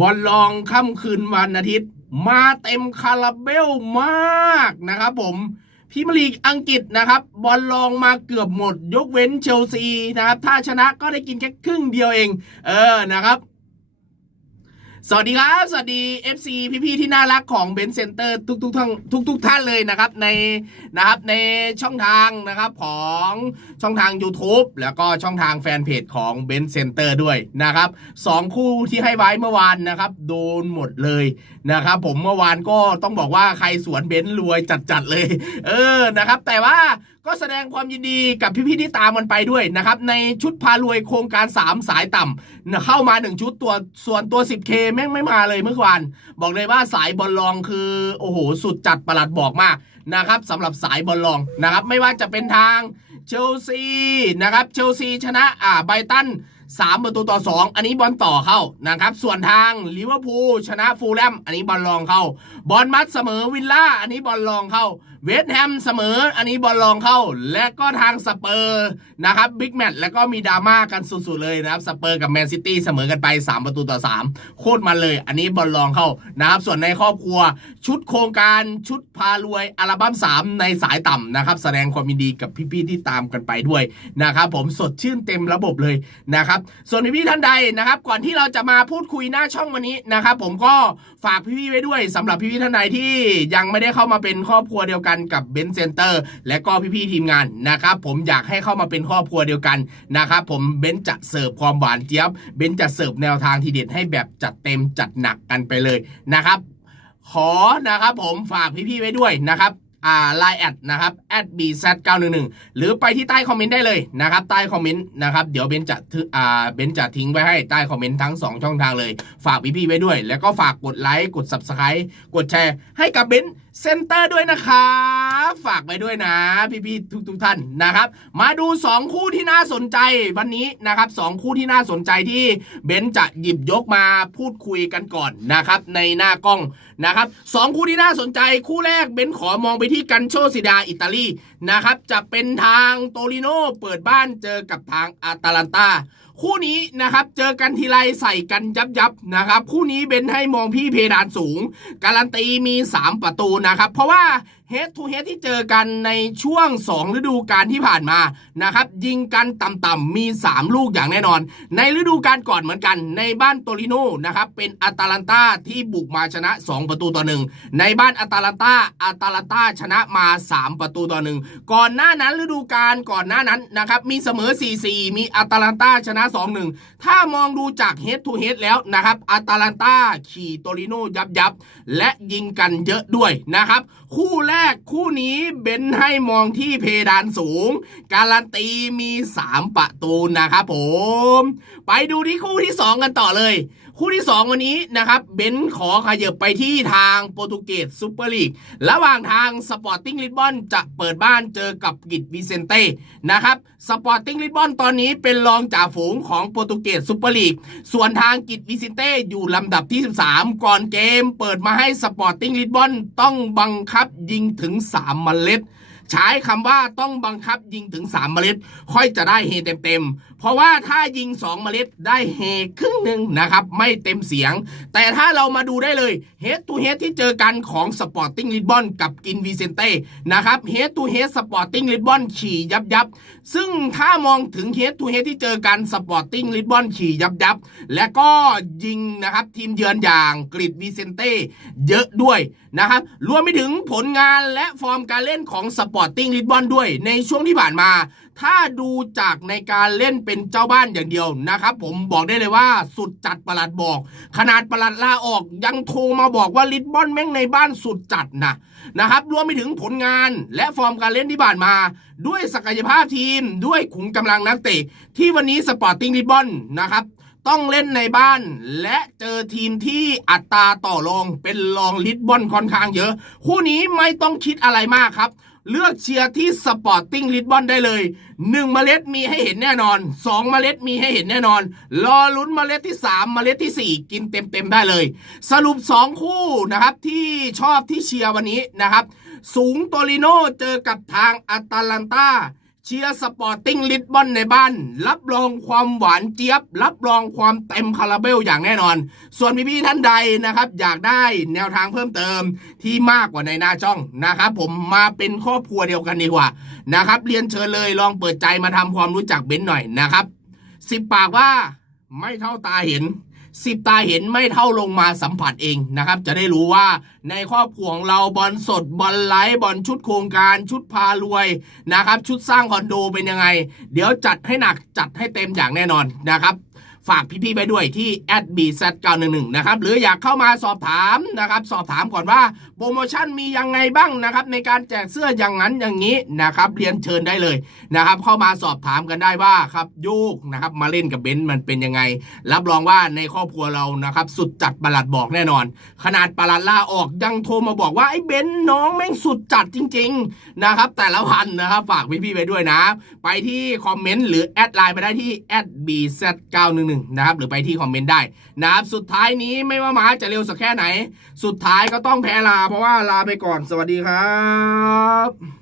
บอลลองค่ำคืนวันอาทิตย์ มาเต็มคาราเบลมากนะครับผมพิมลีกอังกฤษนะครับ บอลลองมาเกือบหมด ยกเว้นเชลซีนะครับ ถ้าชนะก็ได้กินแค่ครึ่งเดียวเอง เออนะครับ สวัสดีครับ สวัสดี FC พี่ๆที่น่ารักของเบนเซนเตอร์ทุกๆท่านทุกๆท่านเลยนะครับในนะครับในช่องทางนะครับของช่องทาง YouTube แล้วก็ช่องทางแฟนเพจของเบนเซนเตอร์ด้วยนะครับสองคู่ที่ให้ไว้เมื่อวานนะครับ โดนหมดเลย นะครับผมเมื่อวานก็ต้องบอกว่าใครสวนเบนซ์รวยจัดๆเลย เออนะครับ แต่ว่าก็แสดงความยินดีกับพี่ๆที่ตามมันไปด้วยนะครับ ในชุดพารวยโครงการ 3 สายต่ำเข้ามา 1 ชุดตัวส่วนตัว 10K แม่งไม่มาเลยเมื่อวาน บอกเลยว่าสายบอลลองคือ โอ้โห สุดจัดประหลัดบอกมากนะครับสำหรับสายบอลลองนะครับ ไม่ว่าจะเป็นทางเชลซีนะครับเชลซีชนะอ่าไบตัน 3 ประตูต่อ 2 อันนี้บอลต่อเข้านะครับ ส่วนทางลิเวอร์พูลชนะฟูลแลมอันนี้บอลลองเข้า บอลมัดเสมอวิลล่าอันนี้บอลลองเข้า เวสต์แฮมเสมอ อันนี้บอลลองเข้า และก็ทางสเปอร์นะครับบิ๊กแมตช์แล้วก็มีดราม่ากันสุดๆเลยนะครับสเปอร์กับแมนซิตี้เสมอกันไป 3 ประตูต่อ 3 โคตรมันเลย อันนี้บอลลองเข้านะครับส่วนในครอบครัว ชุดโครงการชุดพารวยอัลบั้ม3 ในสายต่ำนะครับแสดงความยินดีกับพี่ๆที่ตามกันไปด้วยนะครับผมสดชื่นเต็มระบบเลยนะครับส่วนพี่ๆท่านใดนะครับ ก่อนที่เราจะมาพูดคุยหน้าช่องวันนี้นะครับ ผมก็ฝากพี่ๆไว้ด้วยสำหรับพี่ๆท่านใดที่ยังไม่ได้เข้ามาเป็นครอบครัวเดียวกันกับเบนเซนเตอร์และก็พี่ๆทีมงานนะครับ ผมอยากให้เข้ามาเป็นครอบครัวเดียวกันนะครับ ผมเบนจะเสิร์ฟความหวานเจี๊ยบเบนจะเสิร์ฟแนวทางทีเด็ดให้แบบจัดเต็มจัดหนักกันไปเลยนะครับ ขอนะครับ ผมฝากพี่ๆไว้ด้วยนะครับ อ่าไลน์แอดนะครับแอด bz911 หรือไปที่ใต้คอมเมนต์ได้เลยนะครับ ใต้คอมเมนต์นะครับ เดี๋ยวเบนจะทึอ่าเบนจะทิ้งไว้ให้ใต้คอมเมนต์ทั้ง 2 ช่องทางเลย ฝากพี่ๆไว้ด้วย แล้วก็ฝากกดไลค์ กด subscribe กดแชร์ให้กับเบนเซนเตอร์ด้วยนะครับ ฝากไปด้วยนะ พี่ๆทุกๆท่านนะครับ มาดู 2 คู่ที่น่าสนใจวันนี้นะครับสองคู่ที่น่าสนใจที่เบนจะหยิบยกมาพูดคุยกันก่อนนะครับในหน้ากล้องนะครับสองคู่ที่น่าสนใจคู่แรกเบนขอมองไปที่กันโชซิดาอิตาลีนะครับจะเป็นทางโตริโนเปิดบ้านเจอกับทางอาตาลันตาคู่นี้นะครับเจอกันทีไรใส่กันยับยับนะครับ คู่นี้เบนให้มองพี่เพดานสูง การันตีมี 3 ประตูนะครับ เพราะว่า เฮดทูเฮดที่เจอกันในช่วง 2 ฤดูกาลที่ผ่านมานะครับยิงกันต่ำๆมี 3 ลูกอย่างแน่นอน ในฤดูกาลก่อนเหมือนกัน ในบ้านโตริโนนะครับเป็นอาตาลันตาที่บุกมาชนะ 2 ประตูต่อหนึ่งในบ้านอาตาลันตาอาตาลันตาชนะมา 3 ประตูต่อหนึ่งก่อนหน้านั้นฤดูกาลก่อนหน้านั้นนะครับมีเสมอ 4-4 มีอาตาลันตาชนะ 2-1 ถ้ามองดูจากเฮดทูเฮดแล้วนะครับอาตาลันตาขี่โตริโนยับยับและยิงกันเยอะด้วยนะครับคู่แรกคู่นี้เบนให้มองที่เพดานสูง การันตีมี 3 ประตูนะครับผม ไปดูที่คู่ที่ 2 กันต่อเลย คู่ที่ 2 วันนี้นะครับเบนขอขยับไปที่ทางโปรตุเกสซูเปอร์ลีกระหว่างทางสปอร์ติ้งลิสบอนจะเปิดบ้านเจอกับกิตวิเซนเต้นะครับสปอร์ติ้งลิสบอนตอนนี้เป็นรองจ่าฝูงของโปรตุเกสซูเปอร์ลีกส่วนทางกิตวิเซนเต้อยู่ลำดับที่ 13 ก่อนเกม เปิดมาให้สปอร์ติ้งลิสบอนต้องบังคับยิงถึง 3 เมล็ด ใช้คำว่าต้องบังคับยิงถึง 3 เมล็ด ค่อยจะได้เฮเต็มๆ เพราะว่าถ้ายิง 2 เมล็ดได้เฮครึ่งหนึ่งนะครับ ไม่เต็มเสียง แต่ถ้าเรามาดูได้เลยเฮดตูเฮดที่เจอกันของสปอร์ติ้งลิ b บอนกับกินวิเซนเต้นะครับเฮดตูเฮดสปอร์ติ้งลิ b บอนขี่ยับยับซึ่งถ้ามองถึงเฮดตูเฮดที่เจอกันสปอร์ติ้งลิ b บอนขี่ยับยับและก็ยิงนะครับทีมเยือนอย่างกริดวิเซนเต้เยอะด้วยนะครับรวมไปถึงผลงานและฟอร์มการเล่นของสปอร์อร์ติ้งลิ b บอนด้วย ในช่วงที่ผ่านมา ถ้าดูจากในการเล่นเป็นเจ้าบ้านอย่างเดียวนะครับ ผมบอกได้เลยว่าสุดจัดประหลัดบอก ขนาดประหลัดลาออกยังโทรมาบอกว่าลิสบอนแม่งในบ้านสุดจัดนะนะครับรวมไปถึงผลงานและฟอร์มการเล่นที่ผ่านมา ด้วยศักยภาพทีม ด้วยขุมกำลังนักเตะที่วันนี้สปอร์ติ้งลิสบอนนะครับ ต้องเล่นในบ้าน และเจอทีมที่อัตราต่อรองเป็นรองลิสบอนค่อนข้างเยอะ คู่นี้ไม่ต้องคิดอะไรมากครับ เลือกเชียร์ที่สปอร์ติ้งลิสบอนได้เลย 1 เมล็ดมีให้เห็นแน่นอน 2 เมล็ดมีให้เห็นแน่นอน รอลุ้นเมล็ดที่ 3 เมล็ดที่ 4 กินเต็มๆได้เลย สรุป 2 คู่นะครับที่ชอบที่เชียร์วันนี้นะครับ สูงโตริโนเจอกับทางอาตาลันตา เชียร์สปอร์ติ้งลิสบอนในบ้าน รับรองความหวานเจี๊ยบ รับรองความเต็มคาราเบลอย่างแน่นอน ส่วนพี่ๆท่านใดนะครับ อยากได้แนวทางเพิ่มเติมที่มากกว่าในหน้าช่องนะครับผมมาเป็นครอบครัวเดียวกันดีกว่านะครับเรียนเชิญเลยลองเปิดใจมาทำความรู้จักเบนซ์หน่อยนะครับสิบปากว่าไม่เท่าตาเห็น สิบตาเห็นไม่เท่าลงมาสัมผัสเองนะครับ จะได้รู้ว่าในครอบครัวของเราบอลสดบอลไลท์บอลชุดโครงการชุดพารวยนะครับ ชุดสร้างคอนโดเป็นยังไง เดี๋ยวจัดให้หนักจัดให้เต็มอย่างแน่นอนนะครับ ฝากพี่ๆไปด้วยที่ @bz911 นะครับหรืออยากเข้ามาสอบถามนะครับ สอบถามก่อนว่าโปรโมชั่นมียังไงบ้างนะครับ ในการแจกเสื้ออย่างนั้นอย่างนี้นะครับเรียนเชิญได้เลยนะครับ เข้ามาสอบถามกันได้ว่าครับโยกนะครับมาเล่นกับเบนซ์มันเป็นยังไง รับรองว่าในครอบครัวเรานะครับ สุดจัดประหลัดบอกแน่นอน ขนาดประหลัดลาออกยังโทรมาบอกว่าไอ้เบนซ์น้องแม่งสุดจัดจริง ๆนะครับ แต่ละวันนะครับฝากพี่ๆไปด้วยนะ ไปที่คอมเมนต์หรือแอดไลน์ไปได้ที่ @bz911 นะครับหรือไปที่คอมเมนต์ได้นะครับสุดท้ายนี้ไม่ว่าหมาจะเร็วสักแค่ไหน สุดท้ายก็ต้องแพ้ลา เพราะว่าลาไปก่อนสวัสดีครับ